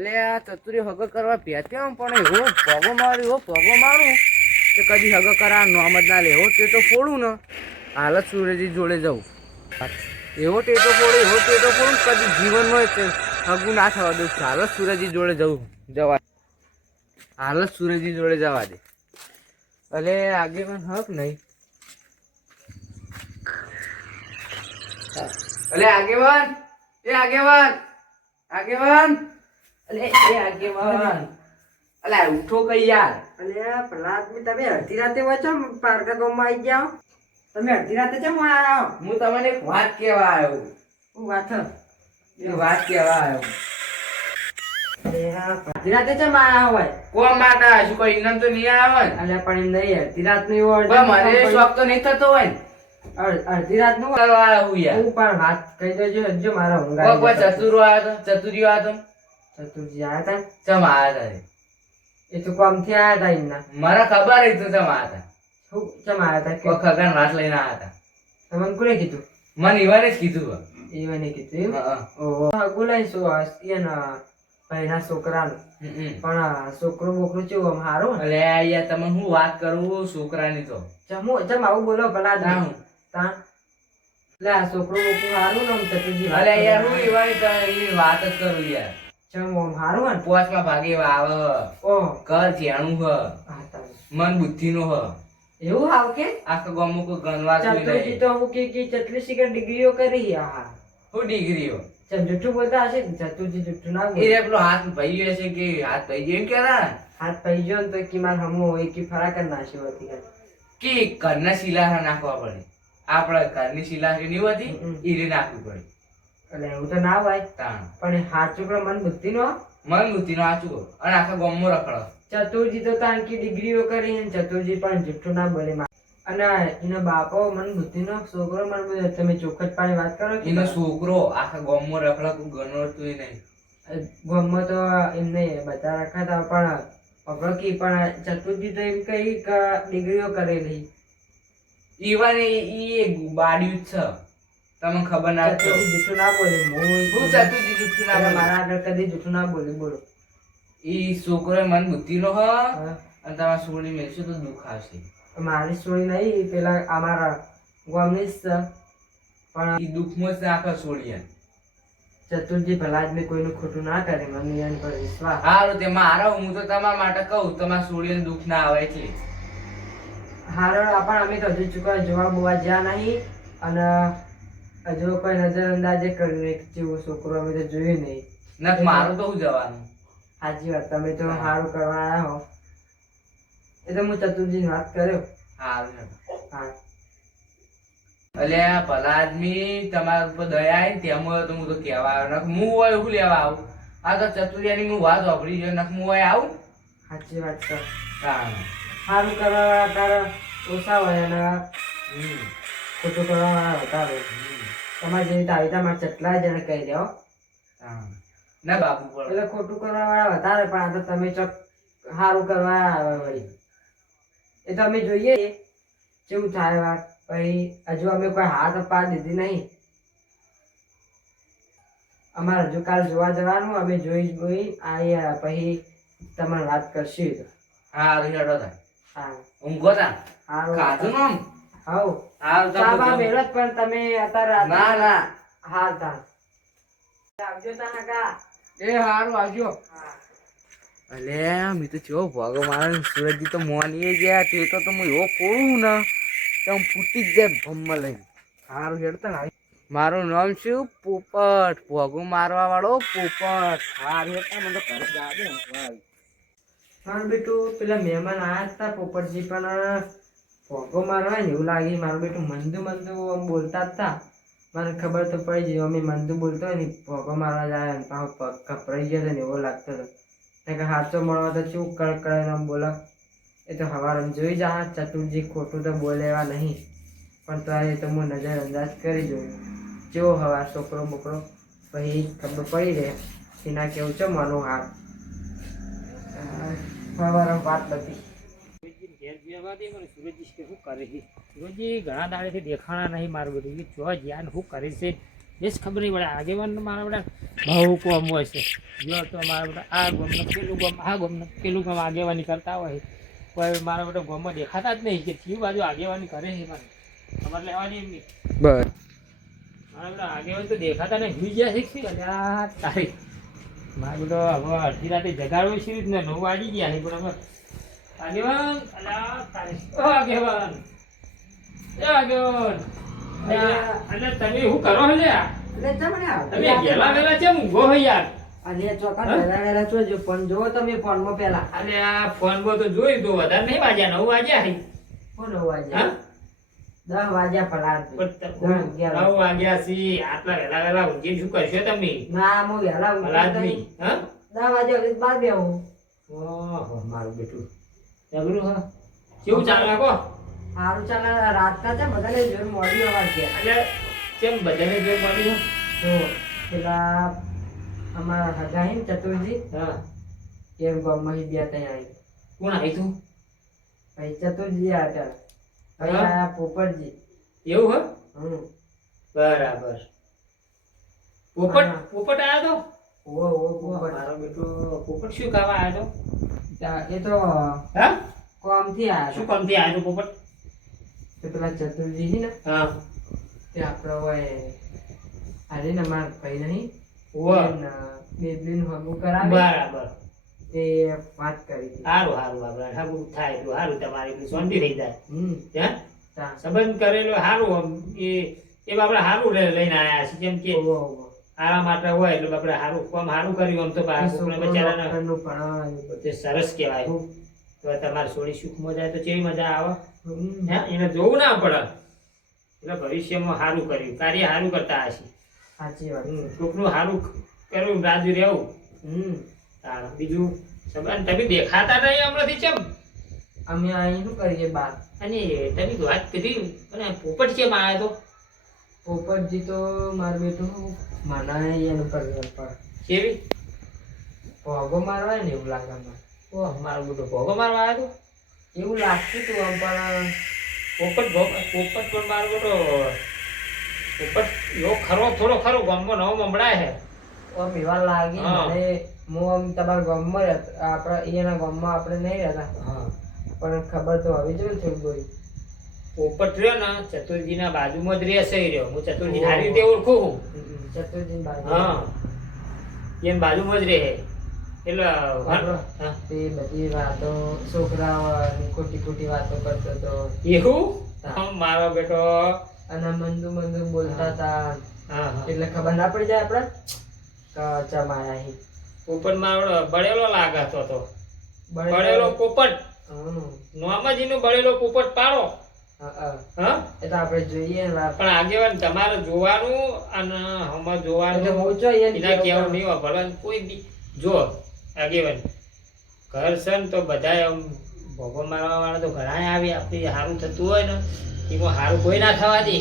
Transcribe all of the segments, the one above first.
એટલે આ ચતુરી હગ કરવા ભેટ્યો પણ એવો પગો મારું કે કદી હગ કરા નોમ જ ના લેવો તે તો ફોડું ને હાલત સુરેજી જોડે જવું એવો ટેટો ફોડું કદી જીવનમાં હગું ના થવા દઉં હાલત સુરેજી જોડે જવા દે અલે આગે પણ હક નહીં અલે આગેવાન અલે એ આગેવાન અલે ઉઠો કઈ યાર અલે પેલા આદમી તમે અડધી રાતે વચો પારકા ગામમાં આવી જાઓ. તમે અડધી રાતે કેમ આવ્યા? હું તમને એક વાત કહેવા આવ્યો હું વાત અરે હા અડધી રાતે કેમ આવ્યા હોય? કોણ માતા હજુ કોઈ ઇનામ તો નહીં આવે ને અલે પણ એમ નહીં અડધી રાત નું એવું પણ મને શોખ તો નહીં થતો હોય ને અડધી રાત નું કરવા આવ્યો યાર હું પણ વાત કહી દેજો હજુ મારા ઊંઘ કોઈ ચતુરીઓ આવ્યો ચતુરજી આવ્યા હતા ચમ આવ્યા હતા એ તો કોમ થી આવ્યા હતા એમના મને ખબર હતી ચમ આવ્યા હતા શું ચમ આવ્યા હતા કોઈ ખગન વાત લઈને આવ્યા હતા તમને કોને કીધું? મને ઈવાને જ કીધું એવાને કીધું હા ઓહો બોલાય શું એના ભાઈના છોકરાનું પણ છોકરો બોકરો કેવું આમ હારું અરે યાર તમે હું વાત કરું છોકરાની તો ચમ આવું બોલો ભલા તાણ. તા લે આ છોકરો બોકરો હારું ને આમ ચતુરજી અરે યાર હું ઈવાની વાત જ કરું યાર ચમ આમ હારું ને પોચમાં ભાગે આવે ઓહ ઘર થયાણું હ હા તારે મન બુદ્ધિ નું હ એવું હાવ કે આખા ગામમાં કોઈ ગણવા ચતુરજી તો હું કે ચટલી શીખર ડિગ્રીઓ કરી હા હું ડિગ્રીઓ ચમ જુઠ્ઠું બોલતા હશે ને ચતુરજી જુઠ્ઠું ના એ બોલે રે પેલો હાથ ભાઈ હશે કે હાથ ભાઈ જેમ કેરા હાથ પૈ ગયો ને તો કે માર હમો હોય કે ફરા કરી નાખ્યો હતી કે ઘરના શિલા નાખવા પડે આપડે ઘરની શિલા નહીં હોતી એ રે નાખવી પડે એટલે એવું તો ના હોય તાણ પણ હાથ છોકરો મન બુદ્ધિ નો મન બુદ્ધિ નો આચું અને આખા ગામમાં રખડો ચતુરજી તો તાણકી ડિગ્રીઓ કરી ને ચતુરજી પણ જુઠ્ઠું ના બોલે અને એનો બાપો મન બુદ્ધિ નો છોકરો મન બોલે તમે ચોખટ પાણી વાત કરો કે એનો છોકરો આખા ગામમાં રખડા કોઈ ગણવડતું નહીં ગામમાં તો એમને બધા રખાતા પણ પકડો કે પણ ચતુરજી તો એમ કઈ ડિગ્રીઓ કરેલી ઈવાને ઈ બાડ્યું જ છે તમને ખબર ના ચતુરજી જુઠ્ઠું ના બોલે હું ચતુરજી જુઠ્ઠું ના બોલે મારા આગળ કદી જુઠ્ઠું ના બોલે બોલો ઈ છોકરો મન બુદ્ધિ નો હ હા. અને તમારે છોડી મેળશું તો દુઃખ આવશે મારી સ્ટોરી નહીં પેલા અમારા ગામની જ છે પણ ઈ દુઃખમાં જ નાખે છોડીએ ચતુરજી ભલા આદમી કોઈનું ખોટું ના કરે મને એના પર વિશ્વાસ હારું તે મારો હું તો તમારા માટે કહું તમારે છોડીને દુઃખ ના આવે એટલે હારો પણ અમે તો હજુ ચૂકવા જોવા બોવા જ્યાં નહીં અને હજુ કોઈ નજર અંદાજે કર્યું જેવો છોકરો અમે તો જોયું નહીં નક મારું તો હું જવાનું સાચી વાત તમે તો સારું કરવા આવ્યા હો એ તો હું ચતુરજી વાત કર્યો હારું હા અલ્યા ભલા આદમી તમારા ઉપર દયા આવી ને તેમ હોય તો હું તો કહેવા આવ્યો નક હું હોય એવું લેવા આવું આ તો ચતુરિયાની હું વાત વાપરી છે નક હું હોય આવું સાચી વાત છે હા સારું કરવા વાળા તારા ઓછા હોય અને હમ ખોટું કરવા વાળા વધારે તમારે જેવી તારી તમારે કેટલા જણ કહી દો હા ના બાપુ પણ એટલે ખોટું કરવા વાળા વધારે પણ આ તો તમે ચોક સારું કરવા આવે વળી એ તો અમે જોઈએ કેવું થાય વાત પછી હજુ અમે કોઈ હાથ અપા દીધી નહીં અમારે હજુ કાલ જોવા જવાનું અમે જોઈ આવીએ પછી તમારે વાત કરશું હારું હેડો તા હા ઊંઘો તા સારું ખાધું ને આમ? હાઉ હારું તા ચાબા હું મેળત પણ તમે અત્યારે ના ના હા તા આવજો તા કા એ હારું આવજો હા અલે મેં તો ચેવો ભાગો મારે સુરતજી તો મોની ગયા તે તો હું એવો પોળું ને તો હું ફૂટી જ જાય ભમમાં લઈને સારું હેડતા ને મારું નામ શું પોપટ ભોગું મારવા વાળો પોપટ સારું હેડતા મને તો ઘરે ગાડે મારું બેટું પેલા મહેમાન આયા હતા પોપટજી પણ ભોગો મારવા ને એવું લાગે મારું બેટું મંદુ આમ બોલતા જ હતા મને ખબર તો પડી ગઈ અમે મંદુ બોલતો હોય ને ભોગો મારવા જાય ને પાછો પગ કપરાઈ ગયો હતો ને એવો લાગતો હતો કે હાચો મળવા તો શું કળકળાઈને આમ બોલો એ તો હવારે જોઈ જા ચતુરજી ખોટું તો બોલે એવા નહીં પણ તો એ તો હું નજર અંદાજ કરી જોયું જેવો હવા છોકરો બોકરો પછી ખબર પડી રહે એના કેવું છે મનો હાર સવારે વાત બધી સુરજી ઘણા દાડેથી દેખાણા નહીં મારું બધું જો જ્ઞાન શું કરે છે એ જ ખબર નહીં પડે આગેવાન મારા બધા બહુ કોમ હોય છે જો તો મારા બધા આ ગોમને પેલું ગોમ આ ગોમને પેલું ગોમ આગેવાની કરતા હોય કોઈ મારા બધા ગોમમાં દેખાતા જ નહીં કે કયું બાજુ આગેવાની કરે છે મને ખબર લેવાની એમની બસ મારા બધા આગેવાન તો દેખાતા નહીં ભૂઈ ગયા છે કે અલ્યા તારી મારા બધો હવે અડધી રાતે જગાડવો છે જ ને 9 વાગી ગયા છે પણ હવે આગેવાન અલ્યા તારી ઓ આગેવાન એ આગેવાન અલ્યા તમે શું કરો છો લ્યા એટલે તમને તમે ગેલા વેલા છે ઊંઘો હોય યાર અલ્યા ચોકન વેલા જોજો ફોન જોવો તમે ફોનમાં પહેલા અરે આ ફોન માં તો જોયું તો વધારે નહીં વાગ્યા 9 વાગ્યા છે ફોન વાગ્યા 10 વાગ્યા પલાર પણ 9 વાગ્યા છે આટલા વેલા વેલા ઊંઘી શું કરશો તમે ના હું વેલા પલાદ નહીં હા 10 વાગ્યા સુધી બાર બેહું ઓહો મારું બેટું જબરું હા કેવું ચાલે કો સારું ચાલે રાતના છે બધાને જોર મોડી અવાજ છે એટલે કેમ બધાને જોઈ મળ્યું જો પેલા અમારા હગા હે ને ચતુરજી હા એમ ગામમાં બે ત્યાં આવી કોણ આવી તું પછી ચતુરજી હતા પછી હા? આયા પોપટજી એવું હે હમ બરાબર પોપટ હા. પોપટ આયો તો ઓ પોપટ મારો બેટો પોપટ શું ખાવા આવ્યો એ તો તો હા કોમથી આયા શું હતા. કામથી આવ્યો તો પોપટ તો પેલા ચતુરજી છે ને હા તે આપણો હોય આજે ને મારા ભાઈ નહીં વાહ બેબલીન હગું કરાવી બરાબર તે વાત કરી હતી. સારું સારું આપણે હારું થાય એટલું સારું તમારે એટલું શાંતિ થઈ જાય હમ ત્યાં તા. સંબંધ કરેલો સારું આમ એ આપણે સારું લઈને આવ્યા છે જેમ કે ઓવો, ઓવો. આરા માટે હોય એટલે આપણે સારું કામ સારું કર્યું આમ તો એ કોકને છોકરો બચારાને ડોક્ટરનું ભણાવવાનું બધું. તે સરસ કહેવાય ખૂબ. તો તમારે છોડી સુખમાં જાય તો કેવી મજા આવે હમ. હે એને જોવું ના પડે એટલે ભવિષ્યમાં સારું કર્યું કાર્ય સારું કરતા હશે સાચી વાત કોકનું સારું કર્યું રાજુ રહેવું હમ તાણ બીજું સંબંધ તમે દેખાતા નહીં હમણાંથી ચમ અમે અહીં શું કરીએ બાર અને તમે વાત કીધી અને પોપટ કેમ આવ્યો તો પોપટજી તો મારું બેટું મને એનું કર્યું પણ કેવી ભોગો મારવાય ને એવું લાગે મને. ઓહ મારો બેટો ભોગો મારવા આવ્યો એવું લાગતું હતું આમ પણ તો પોપટ પણ મારો બેટો પોપટ એવો ખરો થોડો ખરો ગામમાં નવો મંબળાય છે આમ એવા લાગી હા. મને હું આમ તમારા ગામમાં આપણા એના ગામમાં આપણે નહીં રહેતા હા પણ ખબર તો હવે જોઈ થોડી બોલી પોપટ રહ્યો ને ચતુર્જીના બાજુમાં જ રહેશે ઈ રહ્યો હું ચતુર્જી ઓહો. સારી રીતે ઓળખું ચતુર્જી બાજુ હા એમ બાજુમાં જ રહે એટલે બરાબર. હા. તે બધી વાતો છોકરાઓ ખોટી ખોટી વાતો કરતો હતો એવું હા. હા, મારો બેટો અને મંદુ મંદુ બોલતા હતા હા હા એટલે ખબર ના પડી જાય આપણે કે ચમાયા અહીં પોપટ મારો બળેલો લાગતો તો બળેલો. બળેલો પોપટ હમ. નોમાજીનો બળેલો પોપટ પાડો હા, હા. હા એ તો આપણે જોઈએ ને વાત. પણ આગેવાન તમારે જોવાનું અને હમણાં એટલે જોવાનું હું જોઈએ ને એના કેવું કેવું નહીં વાપરવાનું કોઈ દી જો આગેવાન ઘર છે ને તો બધા આમ ભોગો મારવા વાળા તો ઘણા આવે આપણે સારું થતું હોય ને એમાં સારું કોઈ ના થવા દે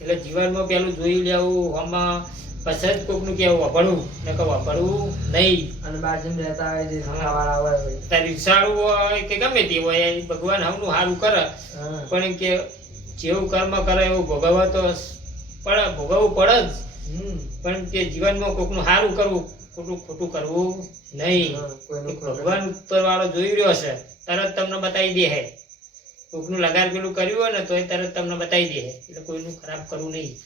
એટલે જીવનમાં પેલું જોઈ લેવું આમાં પછી જ કોકનું કેવું વાપરવું ને કે વાપરવું નહીં અને બાજુમાં રહેતા હોય જે ખાવાવાળા હોય હોય. તાર રિક્ષાળું હોય કે ગમે તે હોય એ ભગવાન હમનું સારું કરે હા. પણ એમ કે જેવું કર્મ કરે એવું ભોગવવા તો પડે ભોગવવું પડે જ હમ. પણ કે જીવનમાં કોકનું સારું કરવું ખોટું ખોટું કરવું નહીં હા, કોઈનું એક ખોટું. ભગવાન ઉપર વાળો જોઈ રહ્યો છે તરત તમને બતાવી દે હે કોકનું લગાર પેલું કર્યું હોય ને તો એ તરત તમને બતાવી દે હે એટલે કોઈનું ખરાબ કરવું નહીં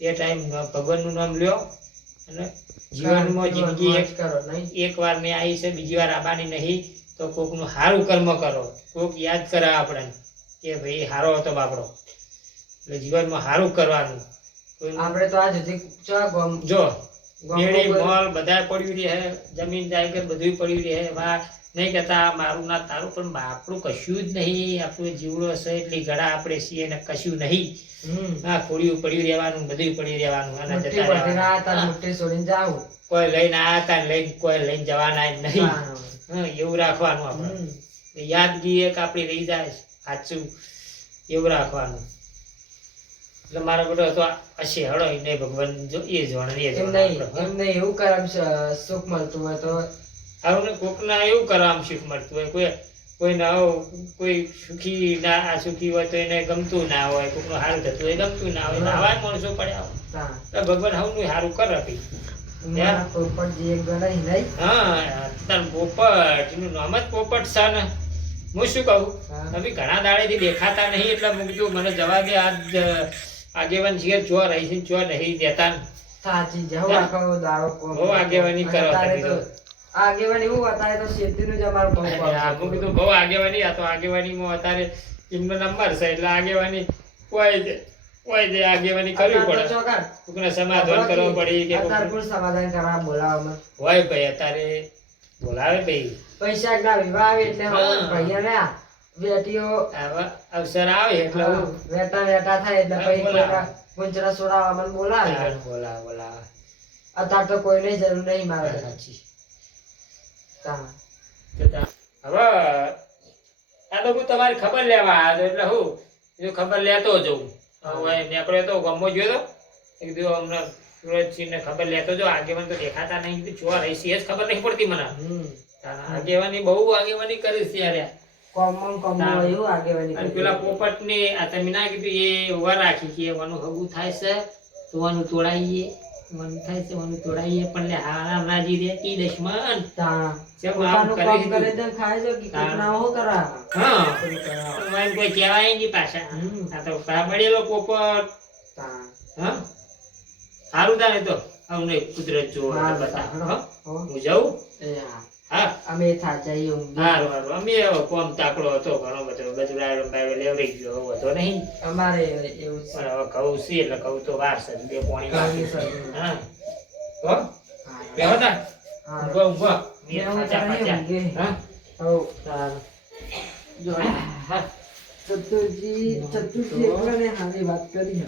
એ ટાઈમ ભગવાનનું નામ લ્યો અને જીવનમાં જિંદગી મોજ કરો નહીં એક વાર મેં આવી છે બીજી વાર આવવાની નહીં તો કોકનું સારું કર્મ કરો કોક યાદ કરે આપણને કે ભાઈ સારો હતો બાપડો એટલે જીવનમાં સારું કરવાનું કોઈનું- આપણે તો આ સુધી ચા ગામ જો ગામમાં મેળી કોઈ- મોલ બધા પડ્યું રહે જમીન જાયગર બધું પડ્યું રહે વા નહીં કહેતા મારું ના તારું પણ આપણું કશું જ નહીં આપણું જીવડો છે એટલી ગળા આપણે છીએ ને કશું નહીં હમ. હા ખોડિયું પડ્યું રહેવાનું બધું પડ્યું રહેવાનું અને મોટી જતા બધી રહેવાનું. રાત અને હા. મોટી છોડીને જાવું. કોઈ લઈને આયા હતા ને લઈને કોઈ લઈને જવાના જ નહીં હા. હા એવું રાખવાનું આપણે હમ. યાદગીરી એક આપણી રહી જાય સાચું એવું રાખવાનું એટલે મારો બેટો તો હશે હળો એ નહીં ભગવાન જો એ જોણે એમ નહીં એમ નહીં એવું કરે આમ સુખ મળતું હોય તો આવું કોકના એવું કરવા આમ શીખ મળતું હોય કોઈ કોઈ ના કોઈ સુખી ના આ સુખી હોય તો એને ગમતું ના હોય, કોઈનું સારું થતું હોય ગમતું ના હોય, આવા માણસો પડ્યા હોય. તા તો ભગવાન હવનું સારું કરે ભાઈ. મારા પોપટજી એક ગણાય નહીં. હા તાર પોપટ એનું નામ જ પોપટ છે ને. હું શું કહું, હા. તમે ઘણા દાડેથી દેખાતા નહીં એટલે મૂકજો મને જવા દે. આજ આગેવાન છે જો રહી છે જો નહીં દેતા ને. સાચી જાવ આખો દાડો કોમ. બહુ આગેવાની કરો અત્યારે તમે તો તો. આગેવાની હું અત્યારે તો શેતીનું જ અમારું બહુ કામ છે. હું કીધું બહુ આગેવાની, આ તો આગેવાનીમાં અત્યારે એમનો નંબર છે એટલે આગેવાની કોઈ જે આગેવાની કરવી અત્યારે પડે. તો ચોકર. કોકને સમાધાન કરવું પડે કે અત્યારે કોકને- કોઈ સમાધાન કરવા બોલાવવામાં. હોય ભાઈ અત્યારે બોલાવે ભાઈ. પૈસા ના વિવાહ આવે એટલે હા. હવે ભાઈએ ને આ બેટીઓ આવા અવસર આવે એટલે હું વેટા વેટા થાય એટલે હા, પછી બોલાવે. કોઈના ગુંજરા સોડાવવામાં બોલાવે. બોલાવે. અત્યારે તો કોઈને જરૂર નહીં મારે. સાચી. તા. હવે આ તો હું તમારી ખબર લેવા આવ્યો એટલે હું જો ખબર લેતો જઉં. હવે નીકળ્યો તો ગમો જોયો તો એક દિવસ હમણાં સુરજસિંહ ને ખબર લેતો જો આગેવાન તો દેખાતા નહીં, કીધું જોવા રહી છે જ ખબર નહીં પડતી મને. આગેવાની બહુ આગેવાની કરી છે યાર. કોમન કોમન તા. એવું આગેવાની અને કરી. પેલા પોપટ ને આ તમે ના કીધું એ ઉભા રાખી કે વાનું હગું થાય છે તો વાનું તોડાઈએ, વાનું થાય છે વાનું તોડાઈએ, પણ લે હારામ રાજી રહેતી દશમન. તા. જેમ પોતાનું આમ કામ કરી કરે દીધું. તો ખાય છે કે તા. કોકના હું કરા. હા પેલું કરા. પણ મને કોઈ કહેવાય નહીં પાછા. હમ. આ તો સાંભળેલો પોપટ. તા. હા સારું તારે તો આવું નહીં કુદરત જોવો એટલે હા, બતા. હા. હો? હો. હું જાઉં. એ હા. હા અમે થાચાઈએ ઊંઘી. સારું અમે એવો કોમ તાકડો હતો ઘણો બધો બધું રાયડો લેવડી ગયો હવે વધો નહીં. અમારે એવું છે. પણ હવે ઘઉં છે એટલે ઘઉં તો વાર છે બે પોણી ઘઉંની બાકી. સબ્જી. હા હો હા. બેહો તા. હા. ઊંઘો ઊંઘો. બેહો પાછા તારે પાછા. ઊંઘે. હા હો. સારું. જો હા ચતુર્થી એકલાને હારી વાત કરી હે.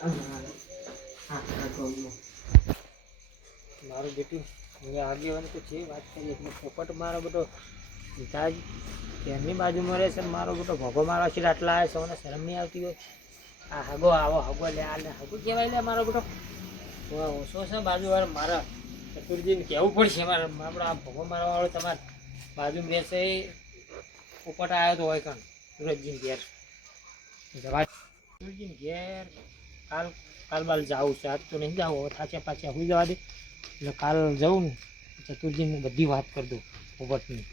હા, હા, ગમો. મારું બેટું અહીંયા આગેવાની તો છે વાત કરી એટલે પોપટ મારો બધો પિતા જ એમની બાજુમાં રહે છે ને મારો બધો ભોગો મારવા છે આટલા આવે છે મને શરમ નહીં આવતી હોય. આ હગો આવો હગો લે આ લે હગો કહેવાય લે મારો બધો ઓછો છે બાજુવાળો મારા ચતુરજીને કહેવું પડશે મારે આપણો આ ભોગો મારવાવાળો તમારે બાજુમાં રહેશે એ પોપટ આવ્યો તો હોય કણ સુરજજીને ઘેર જવા સુરજીને ઘેર કાલ બાલ જાવું છે આજ તો નહીં જાવું હવે થાચે પાછા હોઈ જવા દે એટલે કાલ જવું ને ચતુર્જીને બધી વાત કરી દઉં પોપટની.